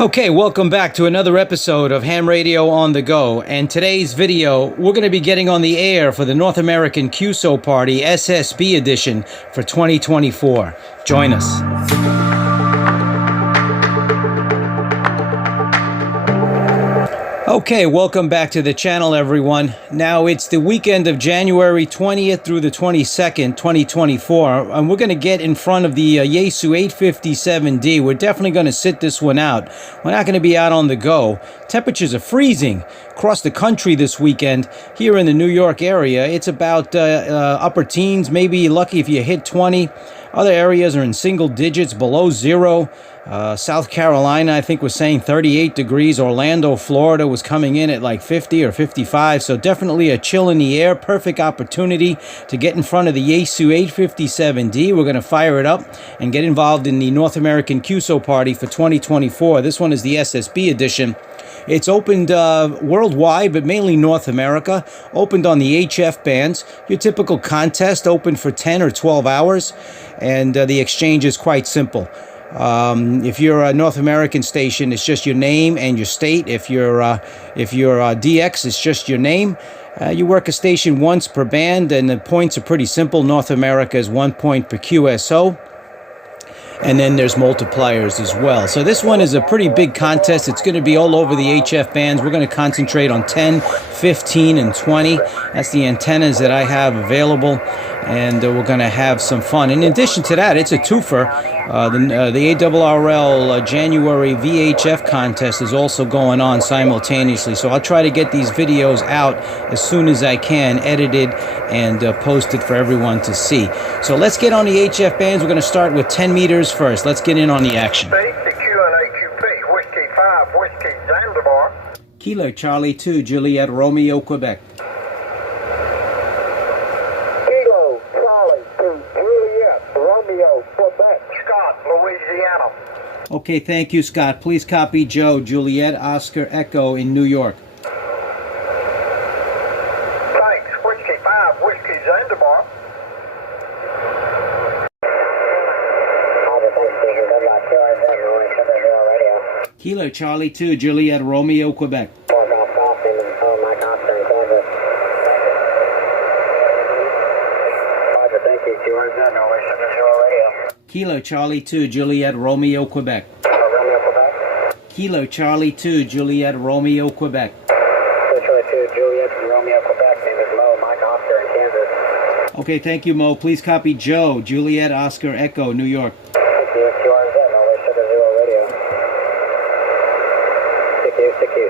Okay, welcome back to another episode of Ham Radio on the Go. And today's video, we're going to be getting on the air for the North American QSO Party SSB edition for 2024. Join us. Okay, welcome back to the channel, everyone. Now, it's the weekend of January 20th through the 22nd, 2024, and we're going to get in front of the Yaesu 857D. We're definitely going to sit this one out. We're not going to be out on the go. Temperatures are freezing across the country this weekend. Here in the New York area, it's about upper teens, maybe lucky if you hit 20. Other areas are in single digits, below zero. South Carolina, I think, was saying 38 degrees. Orlando, Florida was coming in at like 50 or 55. So definitely a chill in the air. Perfect opportunity to get in front of the Yaesu 857D. We're going to fire it up and get involved in the North American QSO Party for 2024. This one is the SSB edition. It's opened worldwide, but mainly North America. Opened on the HF bands. Your typical contest, open for 10 or 12 hours. And the exchange is quite simple. If you're a North American station, it's just your name and your state. If you're DX, it's just your name. You work a station once per band, and the points are pretty simple. North America is 1 point per QSO. And then there's multipliers as well. So this one is a pretty big contest. It's going to be all over the HF bands. We're going to concentrate on 10, 15, and 20. That's the antennas that I have available. And we're going to have some fun. In addition to that, it's a twofer. The ARRL January VHF contest is also going on simultaneously. So I'll try to get these videos out as soon as I can, edited and posted for everyone to see. So let's get on the HF bands. We're going to start with 10 meters first. Let's get in on the action. The NAQP, Whiskey 5, Whiskey Zanzibar. Kilo Charlie 2, Juliet Romeo, Quebec. Kilo Charlie 2, Juliet Romeo, Quebec. Scott, Louisiana. Okay, thank you, Scott. Please copy Joe, Juliet, Oscar, Echo in New York. Thanks, Whiskey 5, Whiskey Zanzibar. Kilo Charlie 2, Juliet Romeo, Quebec. Kilo Charlie 2, Juliet Romeo, Quebec. Kilo Charlie 2, Juliet Romeo, Quebec. Charlie 2, Juliet Romeo, Quebec. Name is Mo, Mike, Oscar in Kansas. Okay, thank you, Mo. Please copy Joe, Juliet, Oscar, Echo, New York.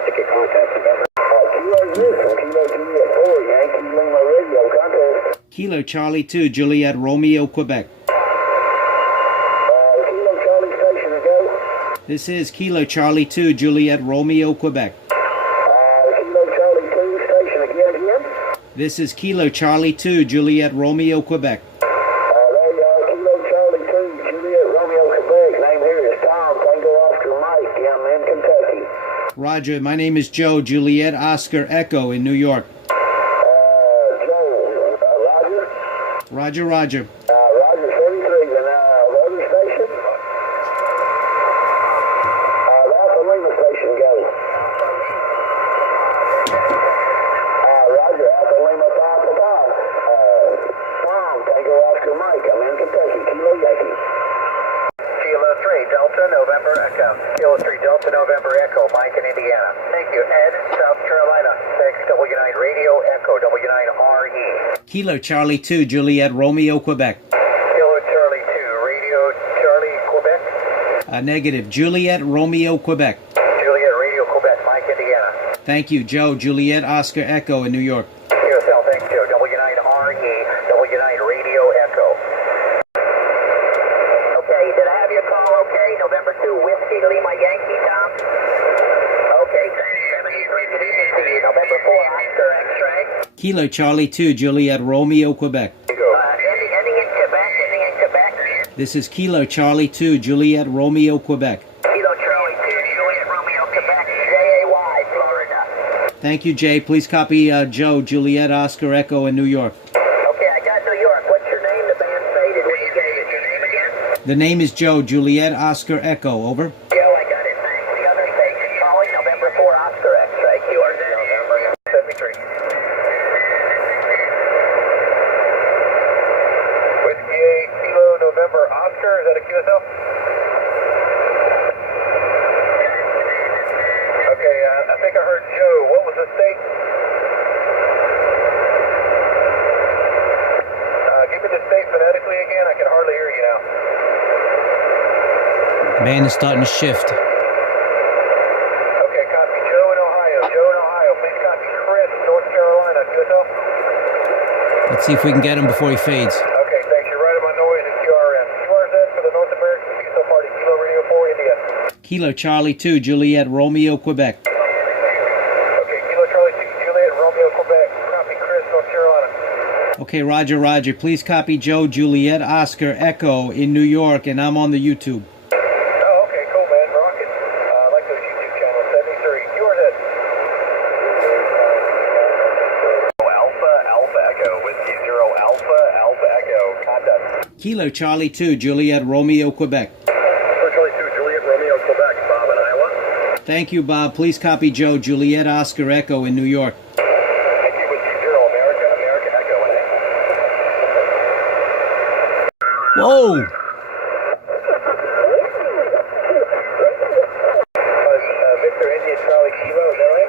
Sticky contest. Kilo Charlie 2, Juliet Romeo, Quebec. Kilo Charlie station to go. This is Kilo Charlie 2, Juliet Romeo, Quebec. Kilo Charlie 2 station again. This is Kilo Charlie 2, Juliet Romeo, Quebec. Kilo Charlie 2, Juliet Romeo, Quebec. Name here is Tom, Tango Oscar Mike. I'm in Kentucky. Roger, my name is Joe, Juliet, Oscar, Echo in New York. Joe, Roger. Roger, Roger. Roger 33, and the other station? The Alpha Lima station, go. Roger, Alpha Lima Papa Tom. Tom, Tango Oscar Mike. I'm in Kentucky, Kilo Yankee. Kilo 3, Delta November Echo. Kilo 3, Delta November Echo, Mike in Indiana. Thank you, Ed, South Carolina. Thanks, W9 Radio Echo, W9RE. Kilo Charlie 2, Juliet Romeo, Quebec. Kilo Charlie 2, Radio Charlie, Quebec. Negative, Juliet Romeo, Quebec. Juliet Radio Quebec, Mike, Indiana. Thank you, Joe, Juliet, Oscar, Echo in New York. QSL, thanks, Joe. W9RE, W9 Radio Echo. Okay, did I have your call okay? November 2, Whiskey Lima Yankee, Tom? Okay, 73, November 4, Oscar X-ray. Kilo Charlie 2, Juliet Romeo, Quebec. Ending in Quebec, ending in Quebec. This is Kilo Charlie 2, Juliet Romeo, Quebec. Kilo Charlie 2, Juliet Romeo, Quebec, JAY, Florida. Thank you, Jay. Please copy Joe, Juliet, Oscar, Echo in New York. Okay, I got New York. What's your name? The band faded when you gave it. Your name again? The name is Joe, Juliet, Oscar, Echo. Over. Joe, I got it. Thanks. The other Band is starting to shift. Okay, copy. Joe in Ohio. Please copy Chris, North Carolina. QSO? Let's see if we can get him before he fades. Okay, thanks. You're right about noise at QRM. QRZ for the North American QSO Party. Kilo Radio 4 India. Kilo Charlie 2, Juliet Romeo, Quebec. Okay, Kilo Charlie 2, Juliet Romeo, Quebec. Copy Chris, North Carolina. Okay, Roger, Roger. Please copy Joe, Juliet, Oscar, Echo in New York, and I'm on the YouTube. Oh, okay, cool, man. Rocket. I like those YouTube channels. 73. QRZ. Alpha Echo. Whiskey 0 Alpha Echo. Contact. Kilo Charlie 2, Juliet Romeo, Quebec. Charlie 2, Juliet Romeo, Quebec. Bob in Iowa. Thank you, Bob. Please copy Joe, Juliet, Oscar, Echo in New York. Thank you. Whiskey 0 America Echo. Whoa! Victor India Charlie Kilo, is that right?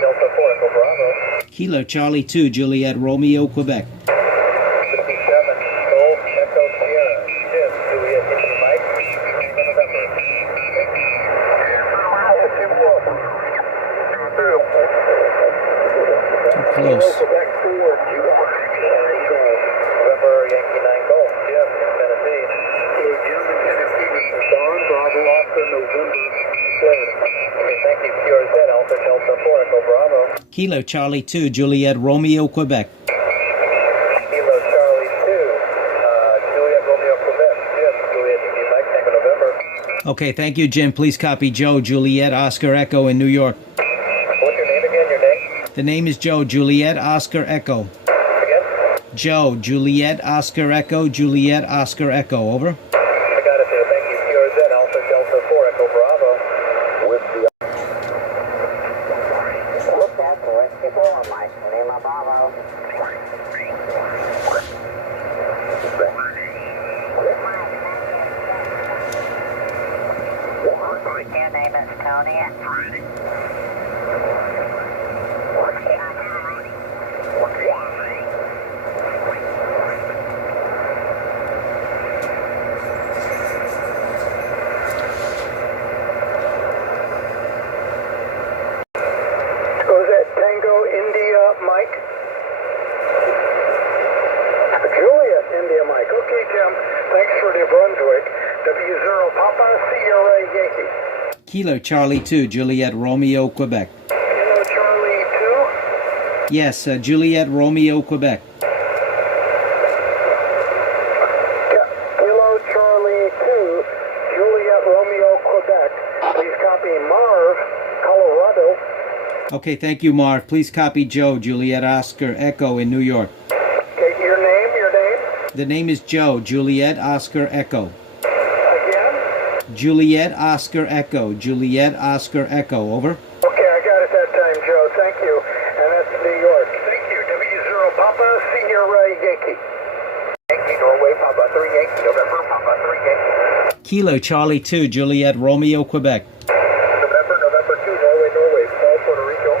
Delta 4, Echo Bravo. Kilo Charlie 2, Juliet Romeo, Quebec. 57, Golf, Echo Sierra, Jim, Juliet, India Mike, November. Too close. Quebec 4, November, Yankee 9 Golf, Jim, Tennessee. Jim in Tennessee, Don, Bravo, Oscar, November, Florida. Okay, thank you. QRZ, Alpha Delta 4, Echo Bravo. Kilo Charlie 2, Juliet Romeo, Quebec. Kilo Charlie 2, Juliet Romeo, Quebec. Jim, Juliet, India Mike, Tango November. Okay, thank you, Jim. Please copy Joe, Juliet, Oscar, Echo in New York. What's your name again? Your name? The name is Joe, Juliet, Oscar, Echo. Again? Joe, Juliet, Oscar, Echo, Juliet, Oscar, Echo. Over. I got it there. Thank you. QRZ, Alpha Delta 4, Echo Bravo. With the... Look at Whiskey 4, Mike. Lima Bravo. Your name is Tony. Was that Tango India Mike? Juliet India Mike. Okay, Jim. Thanks for New Brunswick. W0 Papa Sierra Yankee. Kilo Charlie 2, Juliet Romeo, Quebec. Kilo Charlie 2. Yes, Juliet Romeo, Quebec. Kilo Charlie 2, Juliet Romeo, Quebec. Please copy Marv, Colorado. Okay, thank you, Marv. Please copy Joe, Juliet, Oscar, Echo in New York. Okay, your name? The name is Joe, Juliet, Oscar, Echo. Again? Juliet, Oscar, Echo. Juliet, Oscar, Echo. Over. Okay, I got it that time, Joe. Thank you. And that's New York. Thank you. W0 Papa Sierra Yankee. Yankee, Norway, Papa 3 Yankee. November, Papa 3 Yankee. Kilo Charlie 2, Juliet Romeo, Quebec. November 2, Norway, Paul, Puerto Rico.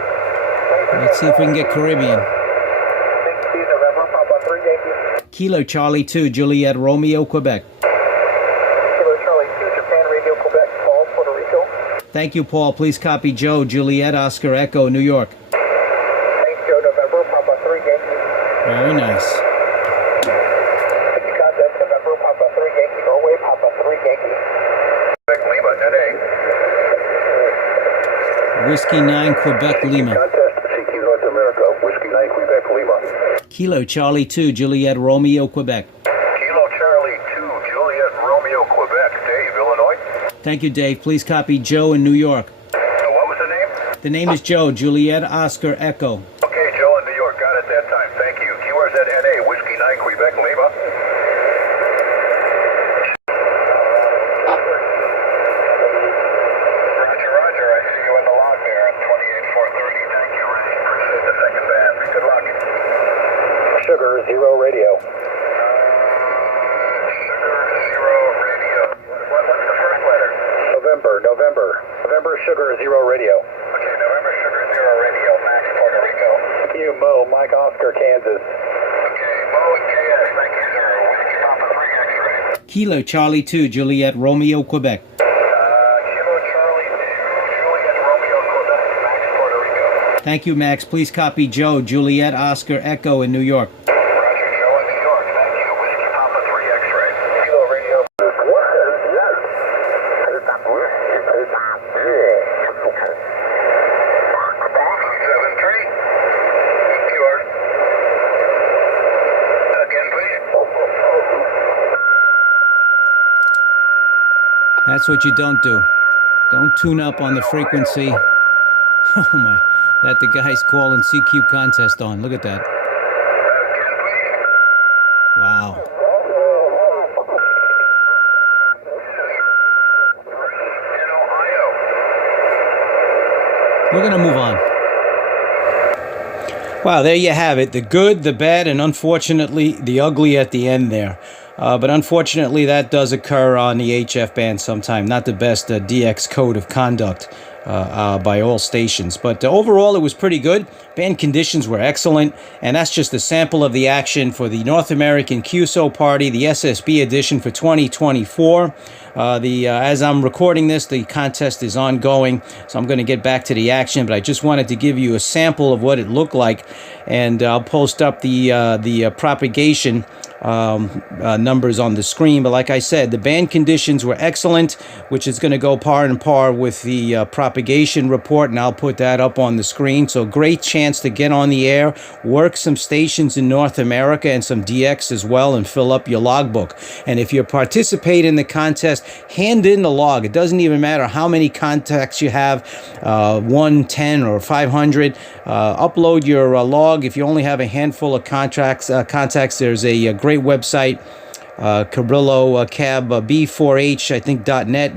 Let's see if we can get Caribbean. 60, November, Papa 3 Yankee. Kilo Charlie 2, Juliet Romeo, Quebec. Kilo Charlie 2, Japan Radio, Quebec, Paul, Puerto Rico. Thank you, Paul. Please copy Joe, Juliet, Oscar, Echo, New York. Thanks, Joe, November, Papa 3 Yankee. Very nice. Contact November, Papa 3 Yankee, Norway, Papa 3 Yankee. Lima, NA. Whiskey 9, Quebec, Lima. Contest CQ North America, Whiskey 9, Quebec, Lima. Kilo Charlie 2, Juliet Romeo, Quebec. Kilo Charlie 2, Juliet Romeo, Quebec. Dave, Illinois. Thank you, Dave. Please copy Joe in New York. What was the name? The name is Joe, Juliet, Oscar, Echo. Okay, Joe in New York. Got it that time. Thank you. QRZ NA, Whiskey 9, Quebec, Lima. Roger. I see you in the log there at 28430. Thank you, Ray. Appreciate the second band. Good luck. Sugar 0 radio. Sugar 0 radio. What's November Sugar Zero Radio. Okay, November Sugar Zero Radio, Max, Puerto Rico. You, Mo, Mike Oscar, Kansas. Okay, Mo and KS, thank you, sir. Whiskey Papa 3 X-ray. Kilo Charlie 2, Juliet Romeo, Quebec. Kilo Charlie 2, Juliet Romeo, Quebec, Max, Puerto Rico. Thank you, Max. Please copy Joe, Juliet Oscar Echo in New York. Roger, Joe in New York, thank you. Whiskey Papa 3 X-ray. Kilo Radio. That's what you don't do. Don't tune up on the frequency. Oh my, that the guy's calling CQ contest on. Look at that. Wow. We're going to move on. Wow, there you have it. The good, the bad, and unfortunately, the ugly at the end there. But unfortunately, that does occur on the HF band sometime. Not the best DX code of conduct by all stations. But overall, it was pretty good. Band conditions were excellent. And that's just a sample of the action for the North American QSO Party, the SSB edition for 2024. As I'm recording this, the contest is ongoing, so I'm going to get back to the action, but I just wanted to give you a sample of what it looked like, and I'll post up the propagation numbers on the screen. But like I said, the band conditions were excellent, which is going to go par and par with the propagation report, and I'll put that up on the screen. So great chance to get on the air, work some stations in North America and some DX as well, and fill up your logbook. And if you participate in the contest, hand in the log. It doesn't even matter how many contacts you have, 1, 10, or 500. Upload your log. If you only have a handful of contacts, there's a great website, Cabrillo Cab B4H, I think .net.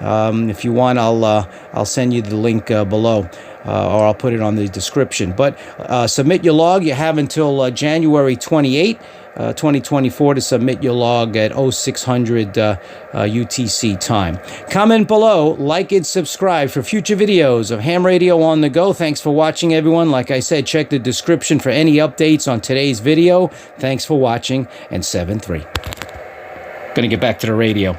If you want, I'll send you the link below, or I'll put it on the description. But submit your log. You have until January 28, 2024 to submit your log at 0600 UTC time. Comment below, like and subscribe for future videos of Ham Radio on the Go. Thanks for watching, everyone. Like I said, check the description for any updates on today's video. Thanks for watching, and 7-3. Gonna get back to the radio.